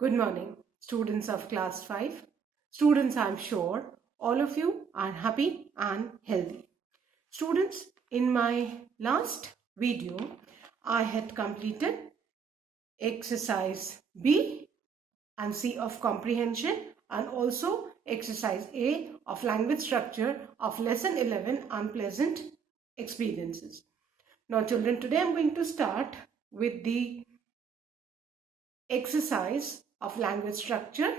Good morning, students of class 5. Students, I'm sure all of you are happy and healthy. Students, in my last video, I had completed exercise B and C of comprehension and also exercise A of language structure of lesson 11, unpleasant experiences. Now children, today I'm going to start with the exercise of language structure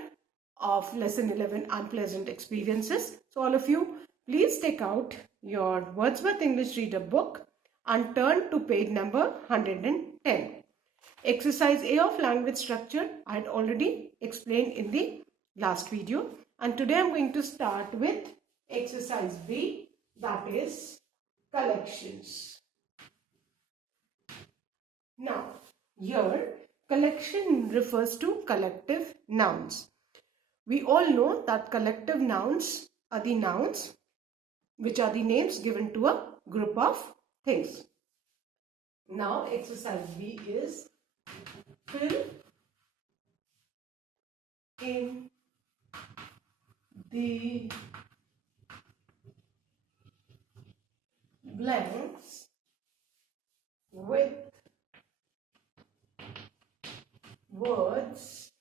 of lesson 11, unpleasant experiences. So all of you, please take out your Wordsworth English Reader book and turn to page number 110. Exercise A of language structure I had already explained in the last video, and today I'm going to start with exercise B, that is collections. Now here collection refers to collective nouns. We all know that collective nouns are the nouns which are the names given to a group of things. Now exercise B is fill in the blanks with words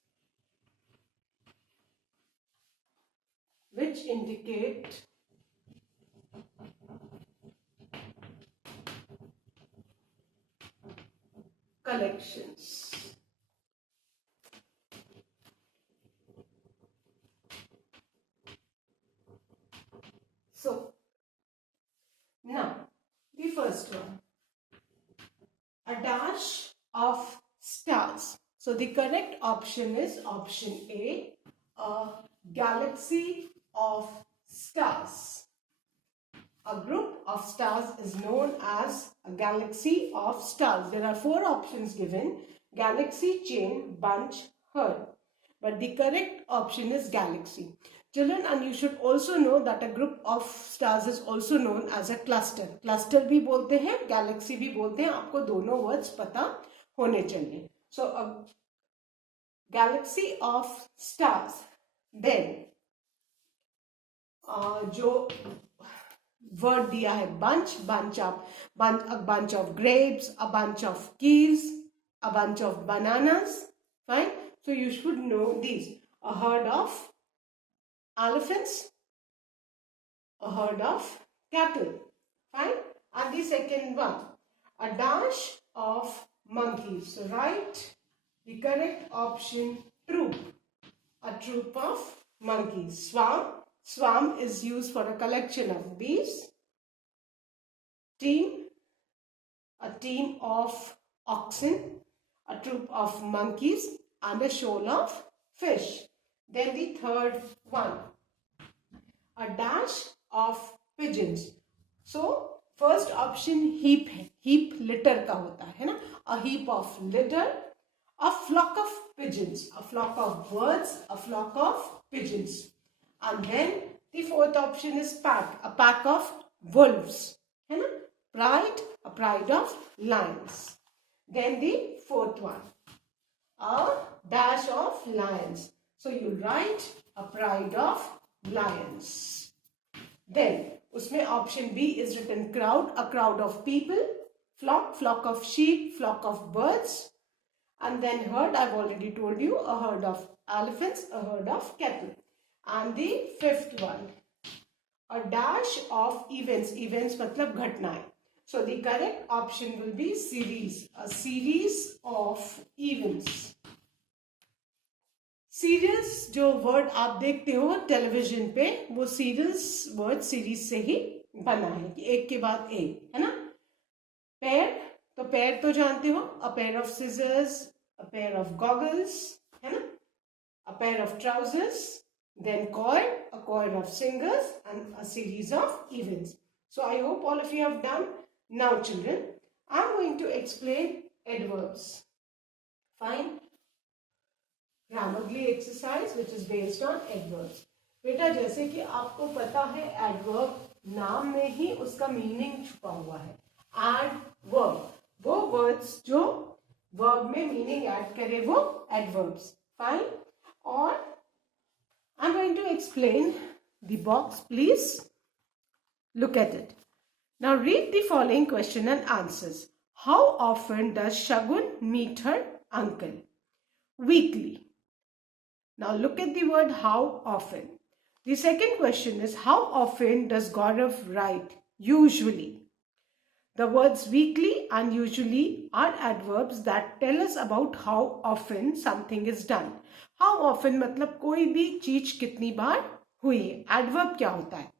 which indicate collections. So now the first one, a dash of stars. So the correct option is option A, a galaxy of stars. A group of stars is known as a galaxy of stars. There are 4 options given: galaxy, chain, bunch, herd. But the correct option is galaxy. Children, and you should also know that a group of stars is also known as a cluster. Cluster भी बोलते हैं, galaxy भी बोलते हैं. आपको दोनों words पता होने चाहिए. So a galaxy of stars. Then जो word दिया है a bunch of grapes, a bunch of keys, a bunch of bananas. Fine. So you should know these. A herd of elephants, a herd of cattle. Fine. And the second one, a dash of monkeys. So write the correct option, troop. A troop of monkeys. Swarm is used for a collection of bees. Team, a team of oxen, a troop of monkeys, and a shoal of fish. Then the third one, a dash of pigeons. So first option heap है, heap litter का होता है ना, a heap of litter, a flock of pigeons, a flock of birds, a flock of pigeons. And then the fourth option is pack, a pack of wolves, है ना, pride, a pride of lions. Then the fourth one, a dash of lions. So you write a pride of lions. Then उसमें option B is written crowd, a crowd of people, flock of sheep, flock of birds. And then herd, I've already told you, a herd of elephants, a herd of cattle. And the fifth one, a dash of events. Events मतलब घटनाएं. So the correct option will be series, a series of events. Serials जो word आप देखते हो television पे, वो serials word series से ही बना है कि एक के बाद एक, है ना. पैर तो जानते हो, a pair of scissors, a pair of goggles, है ना, a pair of trousers. Then a choir of singers, and a series of events. So I hope all of you have done. Now children, I'm going to explain adverbs. Fine. Grammarly exercise which is based on adverbs. बेटा जैसे कि आपको पता है adverb नाम में ही उसका meaning छुपा हुआ है. Adverb, वो वर्ड्स जो वर्ब में मीनिंग ऐड करे वो adverbs. Fine. Or I'm going to explain the box. Please look at it. Now read the following question and answers. How often does Shagun meet her uncle? Weekly. Now look at the word how often. The second question is how often does Gaurav write? Usually. The words weekly and usually are adverbs that tell us about how often something is done. How often मतलब कोई भी चीज कितनी बार हुई है. Adverb क्या होता है?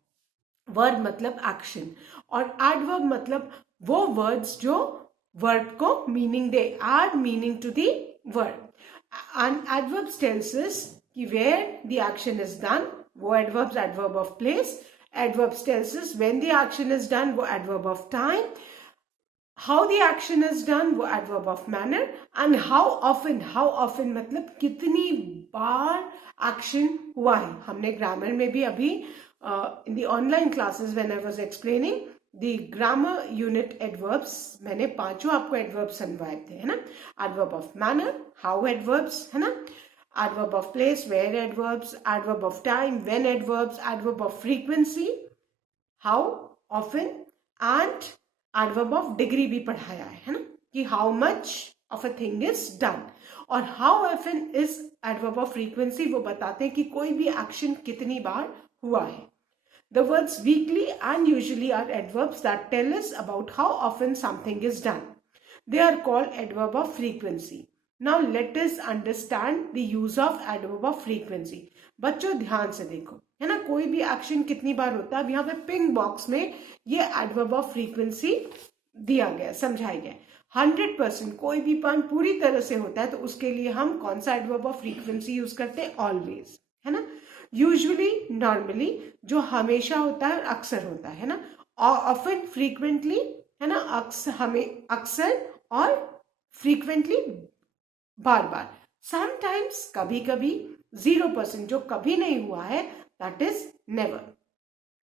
Verb मतलब action और adverb मतलब वो words जो verb को meaning they, add meaning to the verb. And adverbs tells us कि where the action is done, वो adverbs adverb of place. Adverbs tells us when the action is done, वो adverb of time. How the action is done, वो adverb of manner. And how often मतलब कितनी बार action हुआ है. हमने grammar में भी अभी in the online classes when I was explaining the grammar unit adverbs, मैंने पांचों आपको adverbs समझाए थे, है ना. Adverb of manner, how adverbs, है ना. Adverb of place, where adverbs. Adverb of time, when adverbs. Adverb of frequency, how often. And adverb of degree भी पढ़ाया है ना, कि how much of a thing is done. और how often is adverb of frequency, वो बताते हैं कि कोई भी action कितनी बार हुआ है. The words weekly and usually are adverbs that tell us about how often something is done. They are called adverb of frequency. Now let us understand the use of adverb of frequency. बच्चों ध्यान से देखो, है ना, कोई भी action कितनी बार होता है. अब यहाँ पे पिंक बॉक्स में ये एडवर्ब ऑफ फ्रीक्वेंसी दिया गया, समझाया गया. 100% कोई भी पॉइंट पूरी तरह से होता है तो उसके लिए हम कौन सा एडवर्ब ऑफ फ्रीक्वेंसी यूज करते हैं? ऑलवेज, है ना. यूजुअली, नॉर्मली, जो हमेशा होता है और अक्सर होता है ना. ऑफन, फ्रीक्वेंटली, है ना, अक्सर और फ्रीक्वेंटली बार बार. समटाइम्स, कभी कभी. 0% जो कभी नहीं हुआ है, that is never.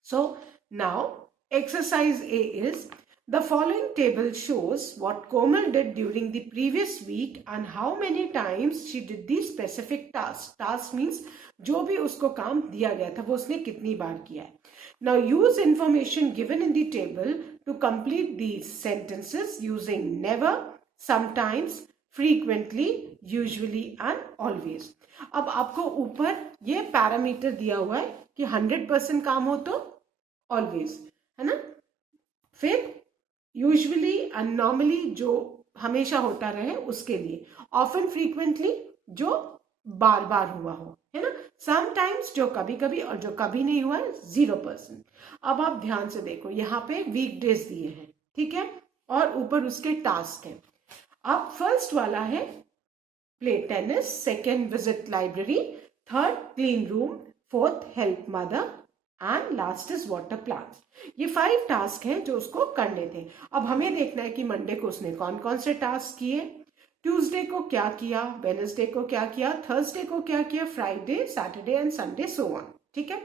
So now exercise A is the following table shows what Komal did during the previous week and how many times she did the specific task. Task means जो भी उसको काम दिया गया था वो उसने कितनी बार किया है. Now use information given in the table to complete these sentences using never, sometimes, frequently, usually and always. अब आपको ऊपर ये पैरामीटर दिया हुआ है कि 100% काम हो तो ऑलवेज, है ना. फिर यूजुअली एंड नॉर्मली जो हमेशा होता रहे उसके लिए. ऑफन, फ्रीक्वेंटली जो बार बार हुआ हो, है ना. समटाइम्स जो कभी कभी, और जो कभी नहीं हुआ है 0%. अब आप ध्यान से देखो, यहाँ पे वीकडेज दिए हैं, ठीक है, और ऊपर उसके टास्क हैं. अब फर्स्ट वाला है play tennis, second visit library, third clean room, fourth help mother and last is water plants. ये 5 टास्क हैं जो उसको करने थे. अब हमें देखना है कि मंडे को उसने कौन कौन से टास्क किए, ट्यूसडे को क्या किया, वेडनेसडे को क्या किया, थर्सडे को क्या किया, Friday, Saturday and Sunday, so on. ठीक है.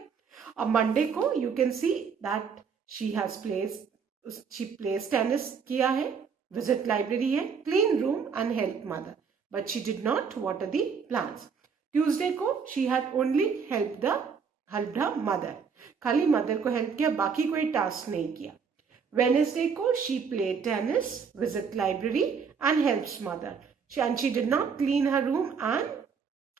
अब मंडे को you can see that she place tennis किया है, विजिट लाइब्रेरी है, clean room and help mother. But she did not water the plants. Tuesday को she had only helped her mother. खाली mother को हेल्प किया, बाकी कोई टास्क नहीं किया. Wednesday को she played tennis, visit library and helps mother. And she did not clean her room and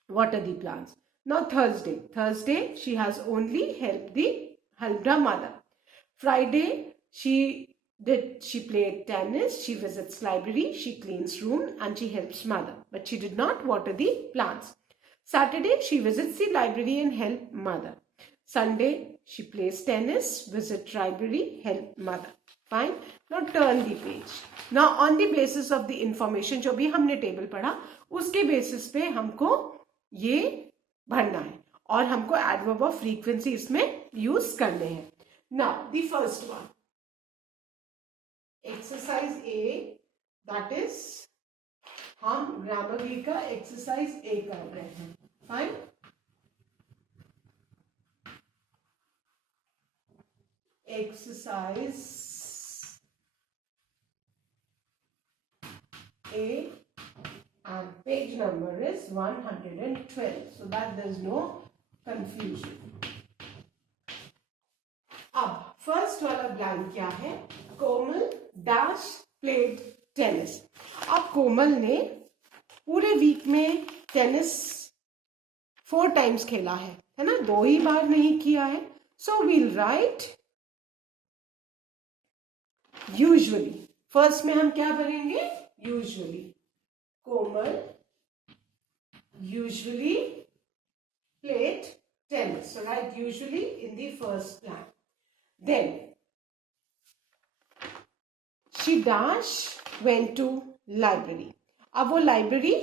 water the plants. Now Thursday she has only helped her mother. Friday she played tennis, she visits library, she cleans room and she helps mother, but she did not water the plants. Saturday she visits the library and help mother. Sunday she plays tennis, visit library, help mother. Fine. Now turn the page. Now on the basis of the information जो भी हमने table पढ़ा उसके basis पे हमको ये भरना है और हमको एडवर्ब ऑफ फ्रीक्वेंसी इसमें यूज करने हैं. Now the first one, exercise A, that is हम ग्रामर वीक का एक्सरसाइज ए कर रहे हैं. Fine. Exercise A and page number is 112, so that there is no confusion. अब फर्स्ट वाला ब्लैंक क्या है? कोमल डैश प्लेड टेनिस. अब कोमल ने पूरे वीक में टेनिस 4 टाइम्स खेला है ना, 2 ही बार नहीं किया है. So we'll write usually. First में हम क्या भरेंगे? Usually. Komal usually played tennis. So write usually in the first blank. Then she dash went to library. अब वो लाइब्रेरी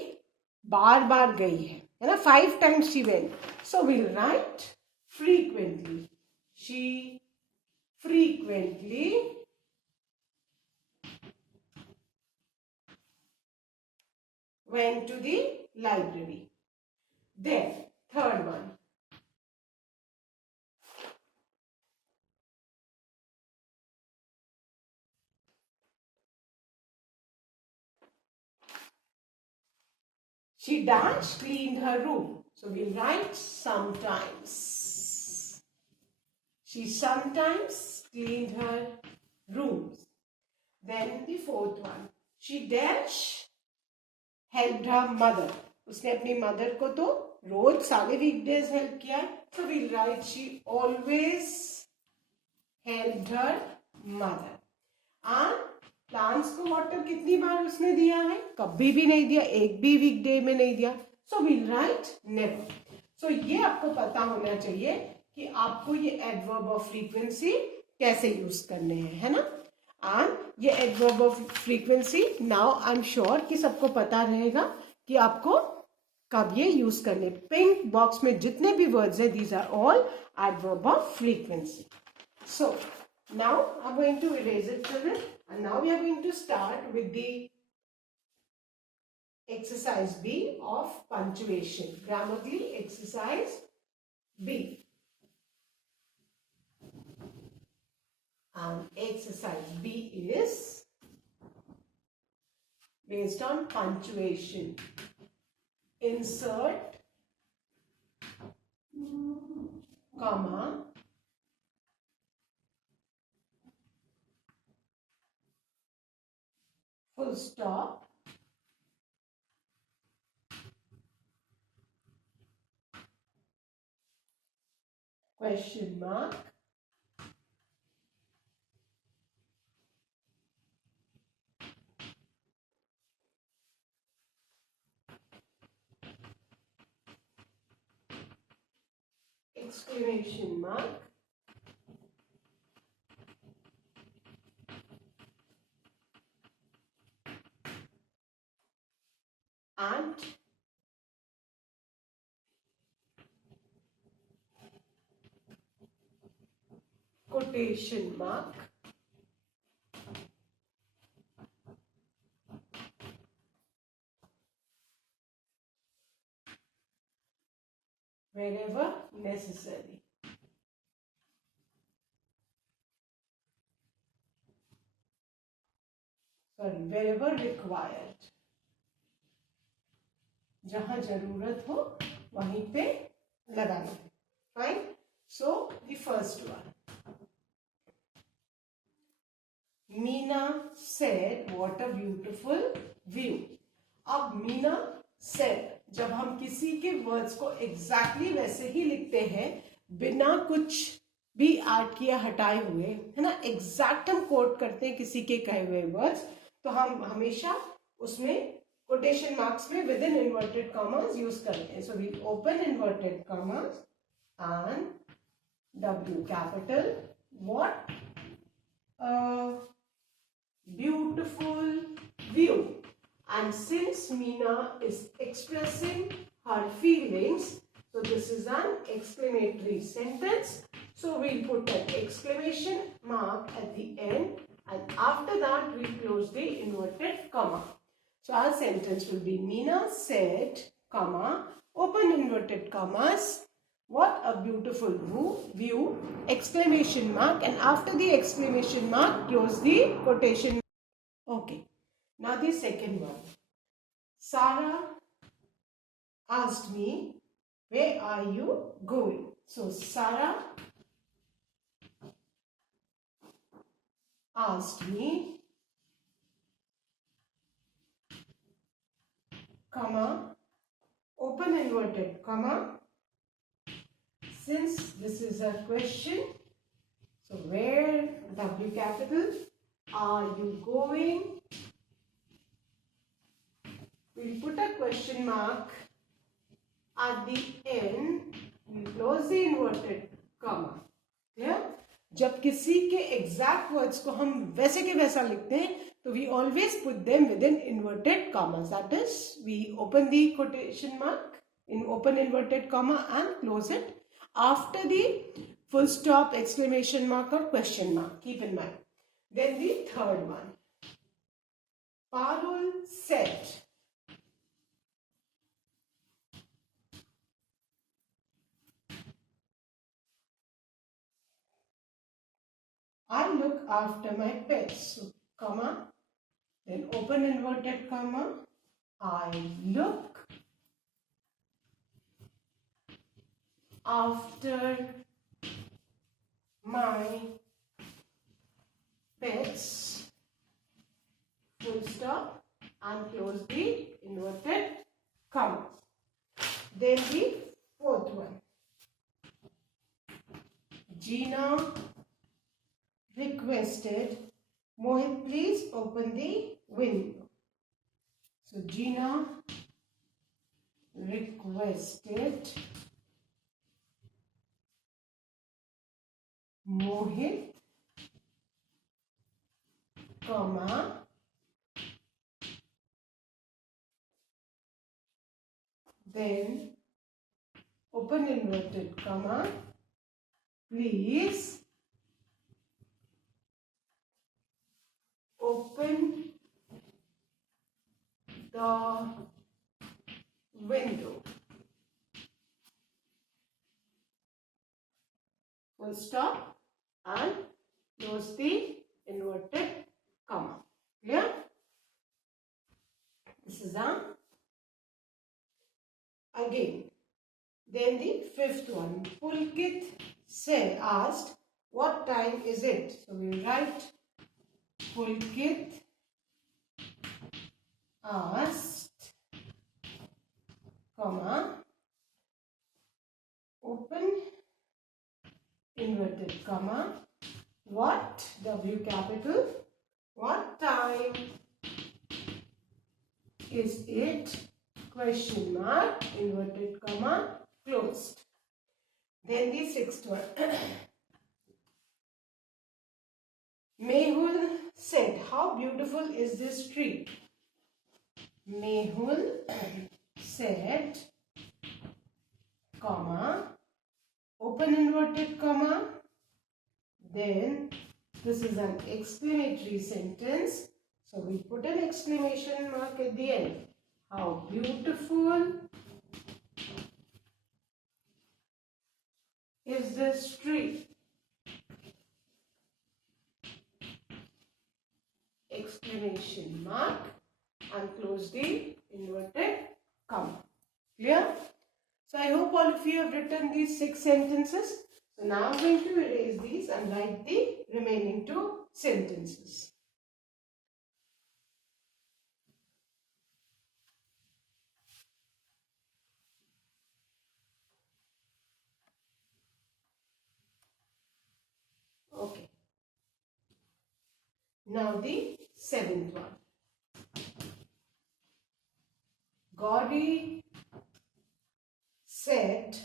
बार बार गई है ना, 5 times she went. So we'll write frequently. She frequently went to the library. Then third one. She dash cleaned her room. So we'll write sometimes. She sometimes cleaned her rooms. Then the fourth one. She dash helped her mother. उसने अपनी mother को तो रोज सारे weekdays help किया है. So we'll write she always helped her mother. And plants को water कितनी बार उसने दिया है? कभी भी नहीं दिया, एक भी वीकडे में नहीं दिया. So we'll write never. So ये आपको पता होना चाहिए कि आपको ये एडवर्ब ऑफ फ्रीक्वेंसी कैसे यूज करने हैं, है ना. एंड ये adverb of frequency now I am sure कि सबको पता रहेगा कि आपको कब ये यूज करने. पिंक बॉक्स में जितने भी वर्ड्स है, these are all adverb of frequency. So now I'm going to erase it, children, and now we are going to start with the exercise B of punctuation. Grammarly exercise B. And exercise B is based on punctuation. Insert comma full stop question mark exclamation mark and quotation mark wherever necessary. Sorry, wherever required. जहां जरूरत हो वहीं पे लगाना है. Fine. So the first one. Meena said, "What a beautiful view." अब Meena said, जब हम किसी के वर्ड्स को एग्जैक्टली वैसे ही लिखते हैं बिना कुछ भी ऐड किया हटाए हुए, है ना, एग्जैक्ट हम कोट करते हैं किसी के कहे हुए वर्ड्स, तो हम हमेशा उसमें कोटेशन मार्क्स में with in inverted commas use करते हैं. So we open inverted commas and W capital. What a beautiful view. And since Meena is expressing her feelings, so this is an exclamatory sentence. So we'll put an exclamation mark at the end, and after that we'll close the inverted comma. So our sentence will be Meena said, comma, open inverted commas, what a beautiful view, exclamation mark, and after the exclamation mark close the quotation. Okay, now the second one. Sarah asked me, where are you going? So Sarah asked me, comma, open inverted comma. Since this is a question, so where, W capital, are you going? We'll put a question mark at the end. We'll close the inverted comma. Clear? जब किसी के exact words को हम वैसे के वैसा लिखते हैं, तो we always put them within inverted commas. That is, we open the quotation mark in open inverted comma and close it after the full stop, exclamation mark or question mark. Keep in mind. Then the third one. Parul said, I look after my pets. So, comma, then open inverted comma. I look after my pets, full stop, and close the inverted commas. Then the fourth one. Gina requested, Mohit, please open the window. So Gina requested Mohit, comma, then open inverted comma, please open the window. Full stop and close the inverted comma. Clear? This is again. Then the fifth one. Pulkit asked, what time is it? So we write Pulkit asked, comma, open inverted comma, what, W capital, what time is it, question mark, inverted comma, closed. Then the sixth one. Mehul said, how beautiful is this tree? Mehul said, comma, open inverted comma, then this is an exclamatory sentence, so we put an exclamation mark at the end. How beautiful is this tree? Exclamation mark and close the inverted comma. Clear? So I hope all of you have written these 6 sentences. So now I'm going to erase these and write the remaining 2 sentences. Okay. Now the 7th one. Gauri said,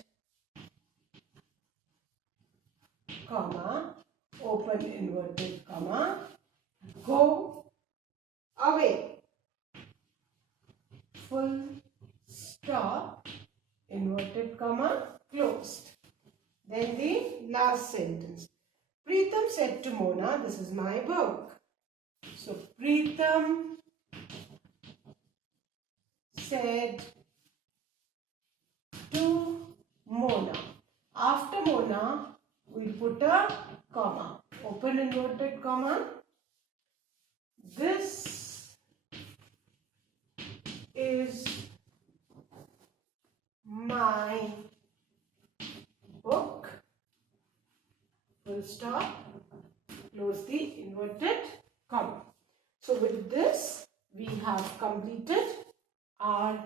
comma, open inverted comma, go away, full stop, inverted comma, closed. Then the last sentence. Preetham said to Mona, this is my book. So Preetham said to Mona. After Mona, we'll put a comma. Open inverted comma. This is my book. Full stop. Close the inverted comma. So with this, we have completed our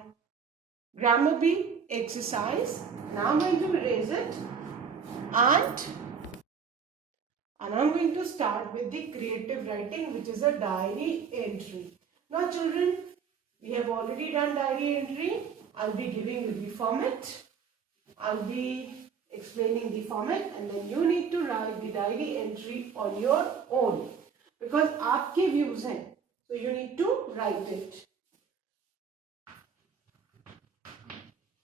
grammar B exercise. Now I'm going to erase it and I'm going to start with the creative writing, which is a diary entry. Now children, we have already done diary entry. I'll be giving you the format. I'll be explaining the format and then you need to write the diary entry on your own. Because आपके views हैं. So you need to write it.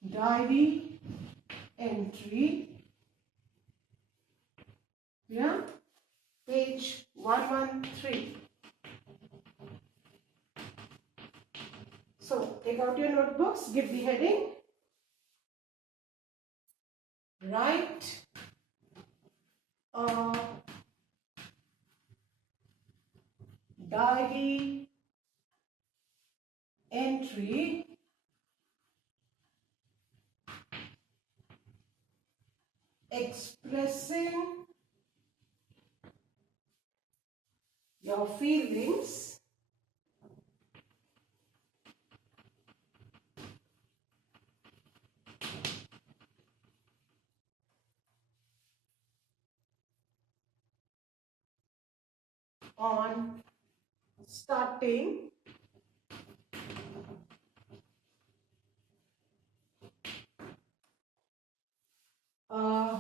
Diary entry. Yeah. Page 113. So take out your notebooks. Give the heading. Write a diary entry expressing your feelings on starting a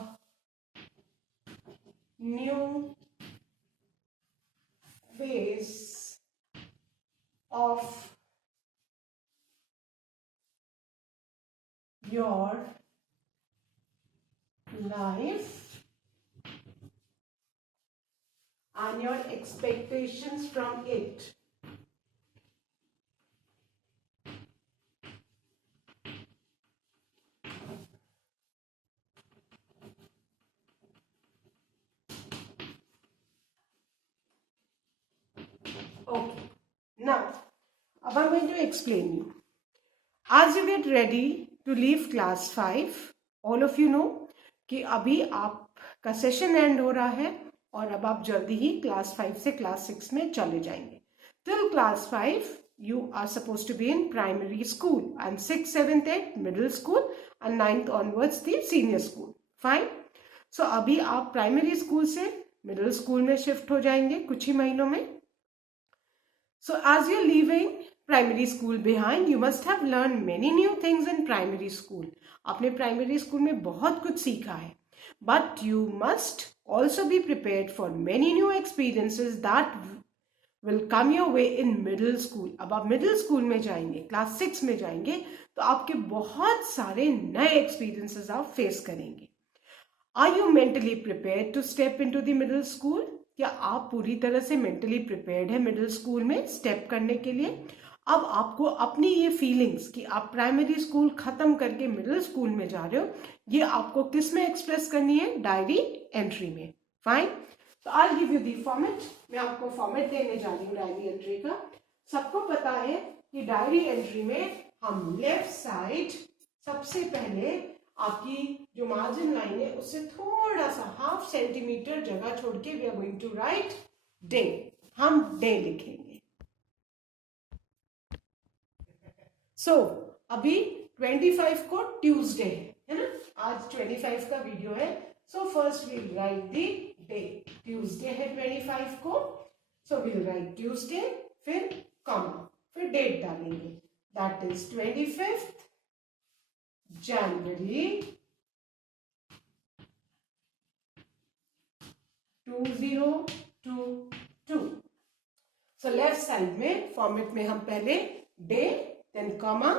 new phase of your life and your expectations from it. Okay. Now, I'm going to explain you. As you get ready to leave class 5, all of you know कि अभी आपका session and हो रहा है और अब आप जल्दी ही क्लास 5 से क्लास 6 में चले जाएंगे. Till class 5, you are supposed to be in primary school and 6th, 7th, 8th middle school and 9th onwards the senior school. Fine. So अभी आप प्राइमरी स्कूल से मिडिल स्कूल में शिफ्ट हो जाएंगे कुछ ही महीनों में. So as you're leaving primary school behind, you must have learned many new things in primary school. आपने प्राइमरी स्कूल में बहुत कुछ सीखा है. But you must also be prepared for many new experiences that will come your way in middle school. अब आप middle school में जाएंगे, क्लास 6 में जाएंगे, तो आपके बहुत सारे नए experiences आप face करेंगे. Are you mentally prepared to step into the middle school? क्या आप पूरी तरह से मेंटली प्रिपेयर्ड है मिडिल स्कूल में स्टेप करने के लिए? अब आपको अपनी ये फीलिंग्स कि आप प्राइमरी स्कूल खत्म करके मिडिल स्कूल में जा रहे हो, ये आपको किस में एक्सप्रेस करनी है? डायरी एंट्री में. फाइन. तो I give you the format. मैं आपको फॉर्मेट देने जा रही हूँ डायरी एंट्री का. सबको पता है कि डायरी एंट्री में हम लेफ्ट साइड सबसे पहले आपकी जो मार्जिन लाइन है उससे थोड़ा सा 1/2 सेंटीमीटर जगह छोड़ के we are going to write day. हम डे लिखेंगे. सो अभी 25 को ट्यूसडे है ना. आज 25 का वीडियो है. So first we'll write the day. Tuesday है 25 को. सो वील राइट ट्यूसडे, फिर कॉमा, फिर डेट डालेंगे. That is 25th January 2022. So left side में फॉर्मेट में हम पहले day, then comma,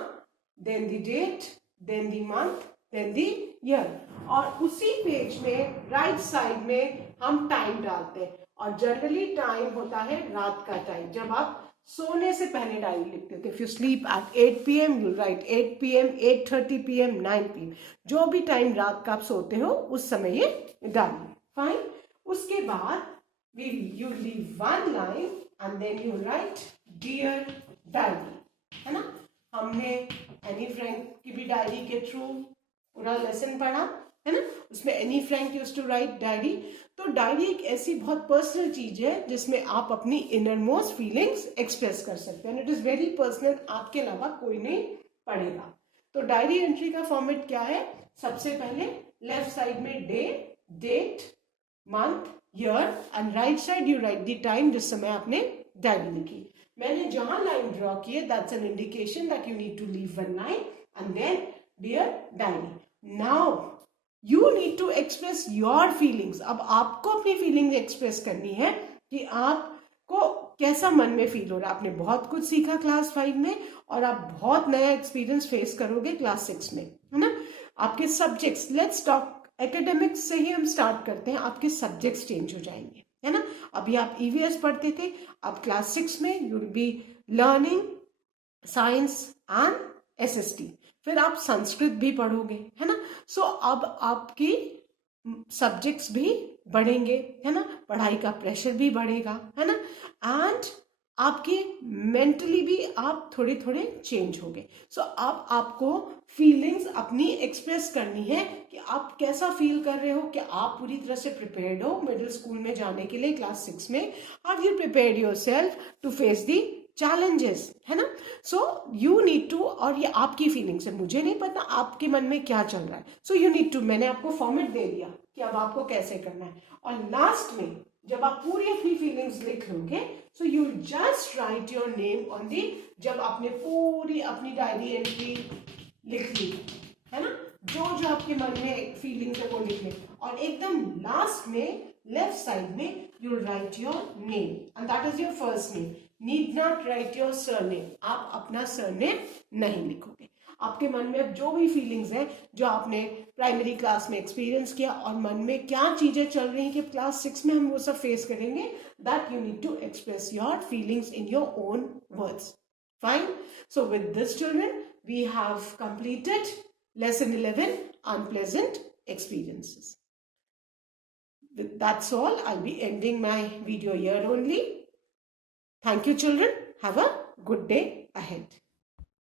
then the date, then the month, then the year. और उसी पेज में राइट साइड में हम टाइम डालते हैं. और जनरली टाइम होता है रात का टाइम, जब आप सोने से पहले डायरी लिखते थे. If you sleep at 8 PM you right 8 PM, 8:30 PM, 9 PM. जो भी टाइम रात का आप सोते हो उस समय ये डालिए. फाइन. उसके बाद you leave one line and then you write dear diary, है ना. हमने एनी फ्रैंक की भी डायरी के थ्रू पूरा लेसन पढ़ा है ना, उसमें Anne Frank used to write diary. तो डायरी एक ऐसी बहुत पर्सनल चीज है जिसमें आप अपनी इनर मोस्ट फीलिंग्स एक्सप्रेस कर सकते हैं। इट इज वेरी पर्सनल, आपके अलावा कोई नहीं पढ़ेगा। तो डायरी एंट्री का फॉर्मेट क्या है? सबसे पहले लेफ्ट साइड में day, date, month, year and right side you write the time जिस समय आपने डायरी लिखी। मैंने जहां लाइन ड्रॉ की है that's an indication that you need to leave one line and then dear diary. Now you need to express your feelings. अब आपको अपनी फीलिंग्स एक्सप्रेस करनी है कि आपको कैसा मन में फील हो रहा है। आपने बहुत कुछ सीखा क्लास 5 में और आप बहुत नया एक्सपीरियंस फेस करोगे क्लास 6 में, है ना। आपके सब्जेक्ट्स, लेट्स टॉक एकेडमिक्स से ही हम स्टार्ट करते हैं। आपके सब्जेक्ट्स चेंज हो जाएंगे, है ना। अभी आप ईवीएस पढ़ते थे, अब क्लास 6 में you will be learning science and SST, फिर आप संस्कृत भी पढ़ोगे, है ना। सो अब आपकी सब्जेक्ट्स भी बढ़ेंगे, है ना, पढ़ाई का प्रेशर भी बढ़ेगा, है ना, एंड आपके मेंटली भी आप थोड़े थोड़े चेंज होंगे। सो अब आपको फीलिंग्स अपनी एक्सप्रेस करनी है कि आप कैसा फील कर रहे हो, कि आप पूरी तरह से प्रिपेयर्ड हो मिडिल स्कूल में जाने के लिए क्लास 6 में। Have you prepared yourself to face the challenges, है ना। सो यू नीड टू, और ये आपकी फीलिंग्स है, मुझे नहीं पता आपके मन में क्या चल रहा है। सो यू नीड टू, मैंने आपको फॉर्मेट दे दिया कि अब आपको कैसे करना है। और लास्ट में जब आप पूरी अपनी फीलिंग्स लिख लोगे, so you just right your name on the, जब आपने पूरी अपनी डायरी एंट्री लिख ली, है ना, जो जो आपके मन में फीलिंग्स है वो लिख ले, और एकदम लास्ट में लेफ्ट साइड में you right your name and that is your first name. Need not right your surname, आप अपना सरनेम नहीं लिखोगे। आपके मन में अब जो भी फीलिंग्स हैं जो आपने प्राइमरी क्लास में एक्सपीरियंस किया और मन में क्या चीजें चल रही हैं कि क्लास 6 में हम वो सब फेस करेंगे, that you need to express your feelings in your own words. Fine. So with this children we have completed lesson 11 unpleasant experiences. That's all. I'll be ending my video here only. Thank you children. Have a good day ahead.